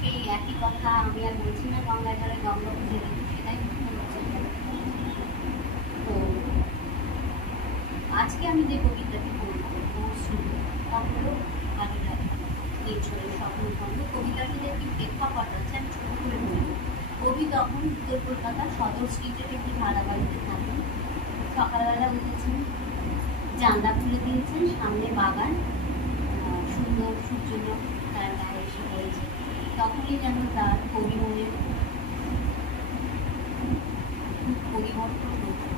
সেই একই কথা আমি আর বলছি না, গঙ্গা জলে গঙ্গা পুজো দিই, সেটাই তো আজকে আমি যে কবিতাটি পড়ব তা হলো স্বপ্নভঙ্গ। কবিতাটির একটি প্রেক্ষাপট আছে, আমি ছোট করে বলব। কবি তখন উত্তর কলকাতা সদর স্ট্রিটের একটি ভাড়া বাড়িতে থাকেন। সকালবেলা উঠেছেন, জানলা খুলে দিয়েছেন, সামনে বাগান, সুন্দর সূর্যোদয় তার গায়ে এসে পড়েছে। তখনই যেন তার কবি মনের পরিবর্তন হতো।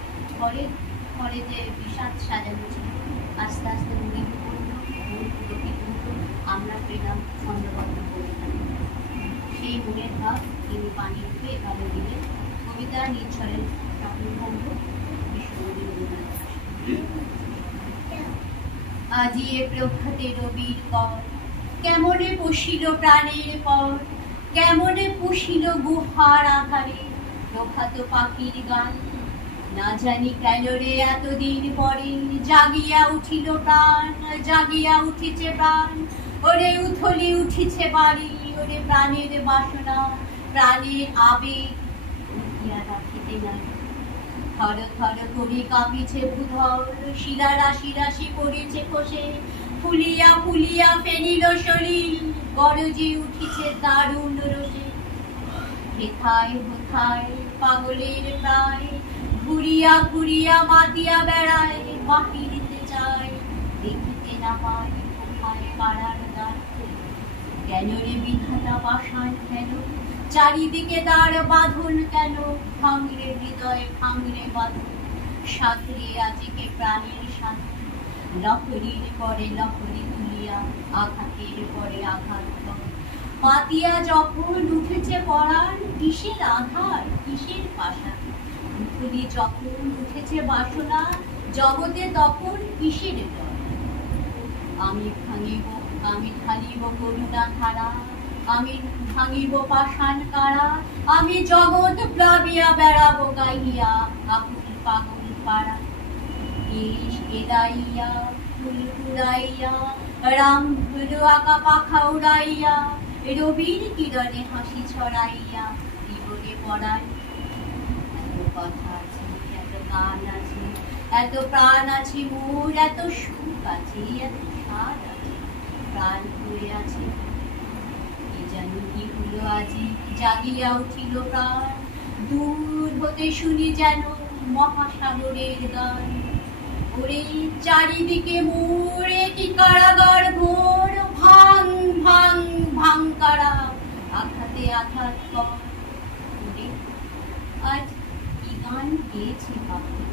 পরে যে বিষাদ সাজানো ছিল আস্তে আস্তে মুড়ি পড়লো, মন পুলকিত হতো। আমরা পেলাম ছন্দবদ্ধ কবিতা। সেই মনের ভাব তিনি পানি রূপে এভাবে দিলেন। কবিতা নিচ্ছরের স্বপ্নভঙ্গ, বিশ্বকবি। আজি এ প্রভাতে রবির কর, কেমনে পশিল প্রাণের পর, কেমনে পুষিল গুহার আধারে প্রভাত পাখির গান। না জানি কেন রে এতদিন পরে জাগিয়া উঠিল প্রাণ, জাগিয়া উঠিছে প্রাণ। ওরে উথলি উঠিছে বাড়ি, ওরে প্রাণের বাসনা, প্রাণের আবেগ উঠিয়া রাখিতে নাই। থর থর করি কাঁপিছে ভূধর, শিলা রাশি রাশি পড়েছে খসে, ফুলিয়া ফুলিয়া ফেনিল শরীর, গরজে উঠিছে দারুণ রোষে। হেথায় হোথায় পাগলের প্রায়, ঘুরিয়া ঘুরিয়া মাতিয়া বেড়ায়, বাহিরিতে চায় দেখিতে না পায় কোথায় পাড়ার দ্বার। কেন রে বিধাতা পাষাণ কেন, চারিদিকে তার বাঁধন কেন, ভাঙরে হৃদয় ভাঙরে বাঁধন। সাঁতরে আজকে প্রাণের সাধন, লহরীর পরে লহরী তুলিয়া আঘাতের পরে আঘাত কর। পাতিয়া যখন উঠেছে পরাণ, কিসের আধার কিসের পাষাণ। উথলি যখন উঠেছে বাসনা, জগতে তখন কিসের ডর। আমি ভাঙিব, আমি ঢালিব করুণা ধারা, আমি ভাঙিব পাষাণ কারা, আমি জগৎ প্লাবিয়া বেড়াবো গাইয়া আকুল পাগল পাড়া। কেশ এদাইয়া ফুল ফুরাইয়া, রাম ধুলো আঁকা পাখা উড়াইয়া, রবির কিরণে হাসি ছড়াইয়া জীবনে পড়াই। এত কথা আছে, এত গান আছে, এত প্রাণ আছে মোর, এত সুখ আছে, এত স্বাদ আছে, প্রাণ হয়ে আছে। কি জানি কি হলো আজি, জাগিয়া উঠিল প্রাণ, দূর হতে শুনি যেন মহাসাগরের গান। ওরে চারিদিকে মোরে কি কারাগার ঘোর, ভাঙ ভাঙ ভাঙ কারা, আঘাতে আঘাত কর। ওরে আজ কি গান গেয়েছে পাখি,